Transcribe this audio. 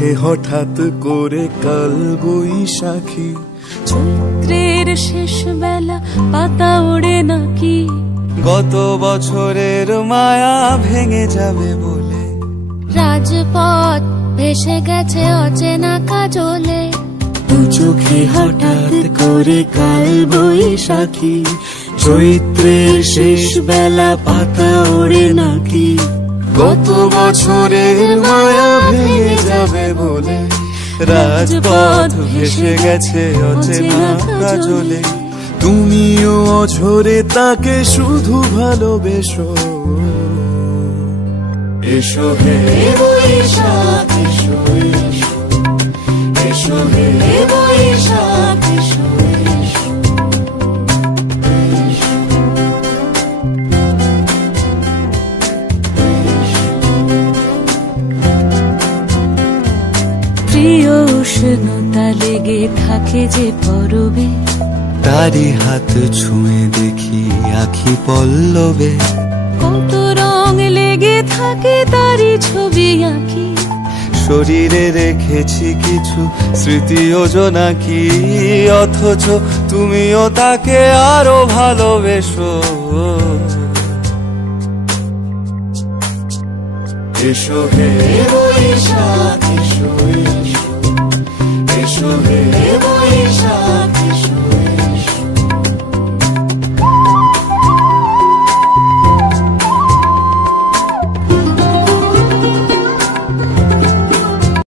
চোখে হঠাৎ করে কাল বৈশাখী, চৈত্রের শেষ বেলা পাতা ওড়ে নাকি, গত বছরের মায়া ভেঙে যাবে বলে, রাজপথ ভেসে গেছে অচেনা কাজলে, দু চোখে হঠাৎ করে কাল বৈশাখী, চৈত্রের শেষ বেলা পাতা ওড়ে নাকি, গত বছরের মায়া ভেঙে যাবে বলে, রাজপথ ভেসে গেছে অচেনা কাজলে। তুমিও অঝরে তাকে শুধু ভালোবেসো, এসো হে বৈশাখ এসো, এসো হে বৈশাখ এসো। প্রিয় উষ্ণতা লেগে থাকে যে পরবে, তারি হাত ছুঁয়ে দেখি আখি পল্লবে, কত রং লেগে থাকে তারই ছবি আঁকি, শরীরে রেখেছি কিছু স্মৃতি জোনাকি, অথচ তুমিও তাকে আরো ভালোবেসো, এসো হে বৈশাখ এসো, এসো হে